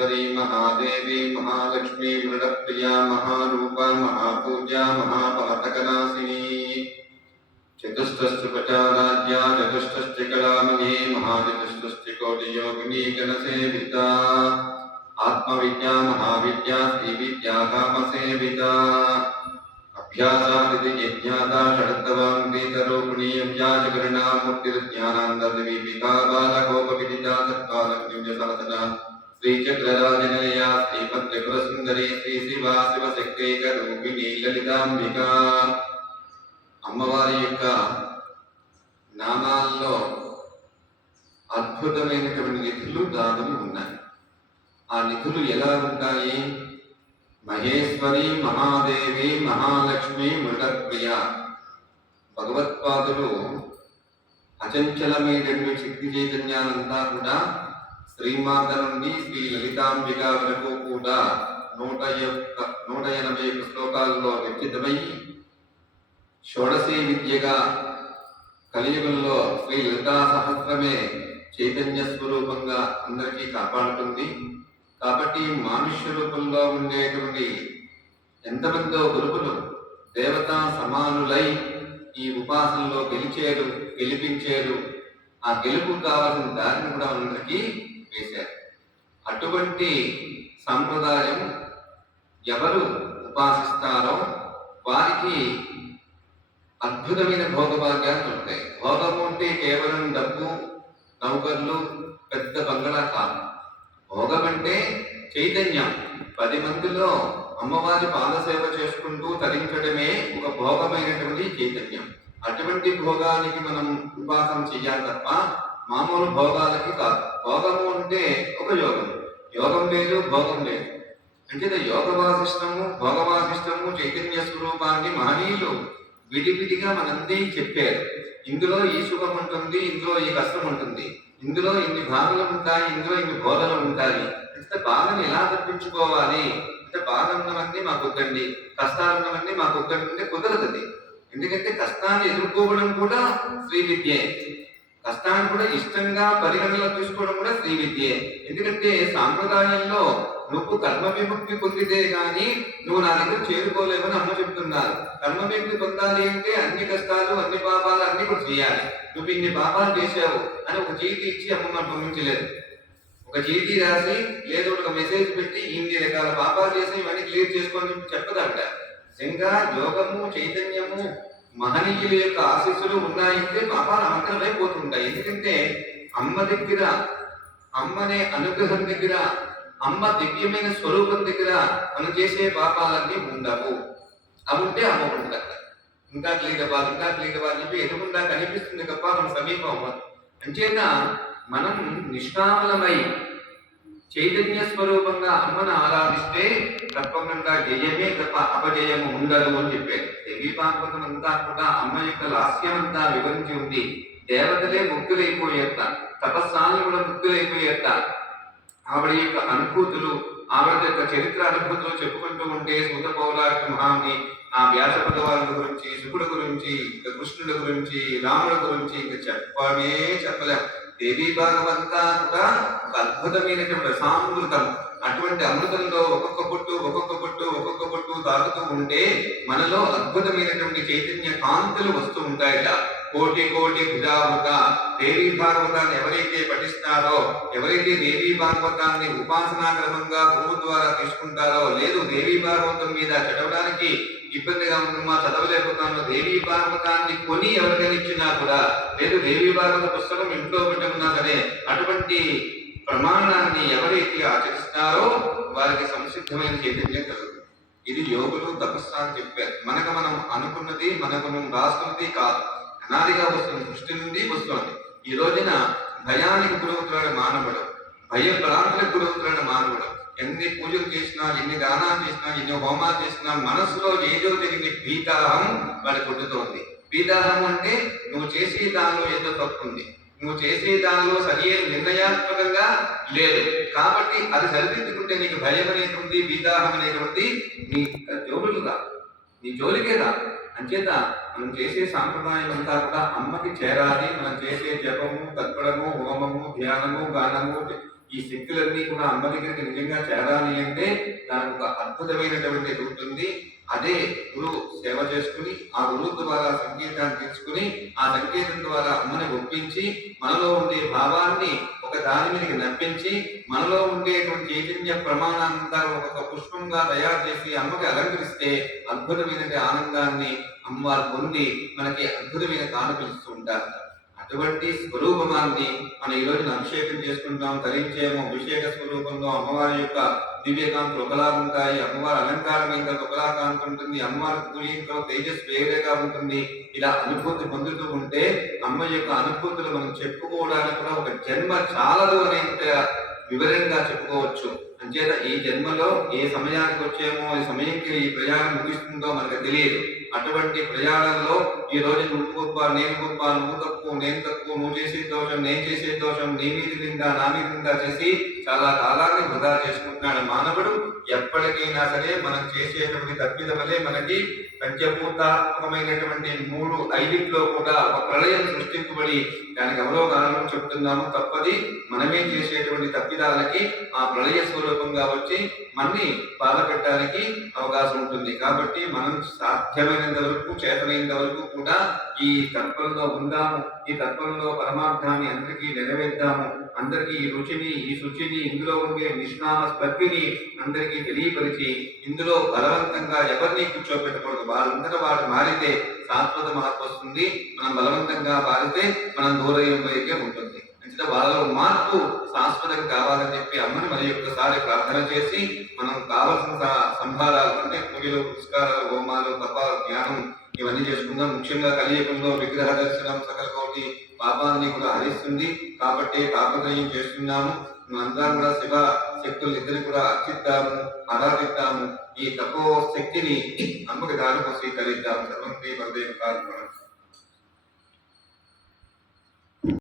महेश्वरी महादेवी, महालक्ष्मी मृणप्रिया महारूपा महापूजा महापातकनाशिनी चतुष्टस्त्रिपचाराज्ञा चतुष्टस्ति कलामणि महाचतुष्टस्त्रिकोटियोगिनीगणसेविता आत्मविद्या, महाविद्या, श्रीविद्या, कामसेविता। अभ्यासादिति यज्ञाता षडत्तवां बालकोपविदिता శ్రీచక్రరాజనయా శ్రీపత్రిపురసుందరి శ్రీ శివా శివశక్తైక రూపిణి లలితాంబికా అమ్మవారి యొక్క నామాల్లో అద్భుతమైనటువంటి నిధులు దాగులు ఉన్నాయి. ఆ నిధులు ఎలా ఉంటాయి? మహేశ్వరి మహాదేవి మహాలక్ష్మి మృగప్రియ. భగవత్పాదులు అచంచలమైనటువంటి శక్తి చైతన్యాలంతా కూడా శ్రీమాత నుండి శ్రీ లలితాంబిక వరకు కూడా నూట యొక్క నూట ఎనభై యొక్క శ్లోకాలలో వ్యక్తితమై షోడశీ విద్యగా కలియుగంలో శ్రీ లలితా సహస్రమే చైతన్య స్వరూపంగా అందరికీ కాపాడుతుంది. కాబట్టి మానుష్య రూపంలో ఉండేటువంటి ఎంతమందో గురుకులు దేవతా సమానులై ఈ ఉపాసనలో గెలిచేరు గెలిపించేరు ఆ గెలుపు కావాల్సిన దారిని కూడా అందరికీ వేశారు అటువంటి సంప్రదాయం ఎవరు ఉపాసిస్తారో వారికి అద్భుతమైన భోగభాగ్యాలు ఉంటాయి భోగము అంటే కేవలం డబ్బు నౌకర్లు పెద్ద బంగళా కాదు. భోగం అంటే చైతన్యం. పది మందిలో అమ్మవారి పాదసేవ చేసుకుంటూ తరించడమే ఒక భోగమైనటువంటి చైతన్యం. అటువంటి భోగానికి మనం ఉపాసన చెయ్యాలి తప్ప మామూలు భోగాలకి కాదు. భోగము అంటే ఒక యోగం. యోగం లేదు భోగం లేదు. అంటే యోగ వాసిష్టము భోగ వాసిష్టము చైతన్య స్వరూపాన్ని మహనీయులు విడివిడిగా మనందీ చెప్పారు ఇందులో ఈ సుఖం ఉంటుంది ఇందులో ఈ కష్టం ఉంటుంది. ఇందులో ఇన్ని భావనలు ఉంటాయి ఇందులో ఇన్ని బోధలు ఉంటాయి. అంటే బాధను ఎలా తప్పించుకోవాలి? అంటే బాధ ఉన్నవన్నీ మాకు వద్దండి. కష్టాలు ఉన్నవన్నీ మాకు వద్దండి అంటే కుదరదు ఎందుకంటే కష్టాన్ని ఎదుర్కోవడం కూడా శ్రీ విద్యే. కష్టాన్ని కూడా ఇష్టంగా పరిగణలో తీసుకోవడం కూడా శ్రీ విద్యే. ఎందుకంటే సాంప్రదాయంలో నువ్వు కర్మ విముక్తి పొందితే గాని నువ్వు నా దగ్గర చేరుకోలేవని అమ్మ చెప్తున్నారు. కర్మ విముక్తి పొందాలి అంటే అన్ని కష్టాలు అన్ని పాపాలు అన్ని కూడా చేయాలి. నువ్వు ఇన్ని పాపాలు చేశావు అని ఒక చీటి ఇచ్చి అమ్మ మనం పంపించలేదు ఒక చీటీ రాసి లేదా ఒక మెసేజ్ పెట్టి ఇన్ని రకాల పాపాలు చేసి ఇవన్నీ క్లియర్ చేసుకోని చెప్పదంట. నిజంగా యోగము చైతన్యము మహనీయుల యొక్క ఆశీస్సులు ఉన్నాయంటే పాపాలు అమంతరమై ఎందుకంటే అమ్మ దగ్గర అమ్మనే అనుగ్రహం దగ్గర అమ్మ దివ్యమైన స్వరూపం దగ్గర మనం చేసే పాపాలన్నీ ఉండవు. అవి ఉంటే అమ్మ ఉండదు. ఇంకా క్లీన్ ఇంకా క్లీన్ అని చెప్పి ఎదుగుండా కనిపిస్తుంది తప్ప మన సమీపం అవ్వదు. అంచేత మనం నిష్కామలమై చైతన్య స్వరూపంగా అమ్మను ఆరాధిస్తే తప్పకుండా జయమే తప్ప అపజయము ఉండదు అని చెప్పారు. దేవి భాగవతం అంతా కూడా అమ్మ యొక్క లాస్యం అంతా వివరించి ఉంది. దేవతలే ముగ్గులైపోయేట తపస్సాలు కూడా ముగ్గులైపోయేట ఆవిడ యొక్క అనుభూతులు ఆవిడ యొక్క చరిత్ర అనుభూతులు చెప్పుకుంటూ ఉంటే సుత పౌరాక మహాని ఆ వ్యాస భగవానుల గురించి శుకుడు గురించి ఇంకా కృష్ణుడి గురించి రాముడి గురించి ఇంకా చెప్పమే చెప్పలేం. దేవీ భాగవంతా కూడా ఒక అద్భుతమైనటువంటి రసామృతం. అటువంటి అమృతంలో ఒక్కొక్క పొట్టు ఒక్కొక్క పొట్టు ఒక్కొక్క పొట్టు తాగుతూ ఉంటే మనలో అద్భుతమైనటువంటి చైతన్య కాంతులు వస్తూ ఉంటాయట. కోటి కోటి భుజావృత దేవీ భాగవతాన్ని ఎవరైతే పఠిస్తారో ఎవరైతే దేవీ భాగవతాన్ని ఉపాసనా క్రమంగా గురువు ద్వారా తీసుకుంటారో లేదు దేవీ భాగవతం మీద చదవడానికి ఇబ్బందిగా ఉందమ్మా చదవలేకపోతాను. దేవీ భాగవతాన్ని కొని ఎవరికైనా ఇచ్చినా కూడా లేదు దేవీ భాగవత పుస్తకం ఇంట్లో పెట్టుకున్నా సరే అటువంటి ప్రమాణాన్ని ఎవరైతే ఆచరిస్తారో వారికి సంసిద్ధమైన చైతన్యం కలుగుతుంది. ఇది యోగులు తపస్సు అని చెప్పారు. మనకు మనం అనుకున్నది మనకు మనం రాసుకున్నది కాదు. అనాదిగా వస్తుంది సృష్టి నుండి వస్తుంది. ఈ రోజున భయానికి గురవుతున్నాడు మానవుడు భయ ప్రార్థనకు గురవుతున్నాడు మానవుడు ఎన్ని పూజలు చేసినా ఎన్ని దానాలు చేసినా ఎన్ని హోమాలు చేసినా మనసులో ఏదో తెలియని పీతాహం వాడు పుట్టుతోంది పీతాహం అంటే నువ్వు చేసే దానిలో ఏదో తప్పు ఉంది. నువ్వు చేసే దానిలో సరియైన నిర్ణయాత్మకంగా లేదు. కాబట్టి అది సరిదిద్దుకుంటే నీకు భయం అనేటువంటి భీతాహం అనేటువంటి నీ జోలుగా నీ జోలికే రా. అంచేత మనం చేసే సాంప్రదాయం అంతా కూడా అమ్మకి చేరాలి. మనం చేసే జపము తత్పడము హోమము ధ్యానము గానము ఈ శక్తులన్నీ కూడా అమ్మ దగ్గరికి నిజంగా చేరాలి అంటే దానికి ఒక అద్భుతమైనటువంటి ఉంటుంది అదే గురువు సేవ చేసుకుని ఆ గురువు ద్వారా సంకేతాన్ని తెచ్చుకుని ఆ సంకేతం ద్వారా అమ్మని ఒప్పించి మనలో ఉండే భావాన్ని ఒక దాని మీదకి నప్పించి మనలో ఉండేటువంటి చైతన్య ప్రమాణాంతా ఒక పుష్పంగా తయారు చేసి అమ్మకి అలంకరిస్తే అద్భుతమైన ఆనందాన్ని అమ్మవారు పొంది మనకి అద్భుతమైన కానుకలిస్తూ ఉంటారు. అటువంటి స్వరూపమాన్ని మనం ఈరోజు అభిషేకం చేసుకుంటాం ధరించేమో అభిషేక స్వరూపంలో అమ్మవారి యొక్క దివ్యకాంతులు ఒకలా ఉంటాయి అమ్మవారి అలంకారం ఇంకా ఒకలా కాంతుంటుంది అమ్మవారి పూజంతో తేజస్ వేరేగా ఉంటుంది. ఇలా అనుభూతి పొందుతూ ఉంటే అమ్మ యొక్క అనుభూతులు మనం చెప్పుకోవడానికి కూడా ఒక జన్మ చాలదు అనేంత వివరంగా చెప్పుకోవచ్చు. అంచేత ఈ జన్మలో ఏ సమయానికి వచ్చేమో ఈ సమయంకి ఈ ప్రయాణం ముగిస్తుందో మనకు తెలియదు. అటువంటి ప్రయాణంలో ఈ రోజు నువ్వు గొప్ప నేను గొప్ప నువ్వు తక్కువ నేను తక్కువ నువ్వు చేసే దోషం నేను చేసే దోషం నీ మీద నిందా నా మీద నిందా చేసి చాలా కాలాన్ని వృధా చేసుకుంటున్నాడు మానవుడు. ఎప్పటికైనా సరే మనం చేసేటువంటి తప్పిదమలే మనకి పంచభూతాత్మకమైనటువంటి మూడు ఐదింట్లో కూడా ఒక ప్రళయం సృష్టింపబడి దానికి అవలోకనం చెప్తున్నాము. తప్పది మనమే చేసేటువంటి తప్పిదాలకి ఆ ప్రళయ స్వరూపంగా వచ్చి మన్ని బాధ పెట్టడానికి అవకాశం ఉంటుంది. కాబట్టి మనం సాధ్యమైనంత వరకు చేతనైనంత వరకు కూడా ఈ తత్వంలో ఉందాము. ఈ తత్వంలో పరమార్థాన్ని అందరికీ నెరవేర్దాము. అందరికీ ఈ రుచిని ఈ శుచిని ఇందులో ఉండే నిష్ణామ స్ఫర్తిని అందరికీ తెలియపరిచి ఇందులో బలవంతంగా ఎవరిని కూర్చోబెట్టకూడదు వాళ్ళందరూ వాడు మారితే శాశ్వత మార్పు వస్తుంది. మనం బలవంతంగా మారితే మనం దూరం వైపే ఉంటుంది అంటే వాళ్ళలో మార్పు శాశ్వతం కావాలని చెప్పి అమ్మని మరి ఒక్కసారి ప్రార్థన చేసి మనం కావలసిన స- సంభారాలు అంటే పూజలు పురస్కారాలు హోమాలు తప జ్ఞానం ఇవన్నీ చేసుకుందాం. ముఖ్యంగా కలియుగంలో విగ్రహ దర్శనం సకల కోటి పాపాన్ని కూడా హరిస్తుంది. కాబట్టి తాపత్రయం చేస్తున్నాము. మేమంతా కూడా శివ శక్తులు ఇద్దరు కూడా అర్చిద్దాము ఆరాధిద్దాము. ఈ తపో శక్తిని అమ్మకి దారిలో స్వీకరిద్దాం సర్వం శ్రీ కాదు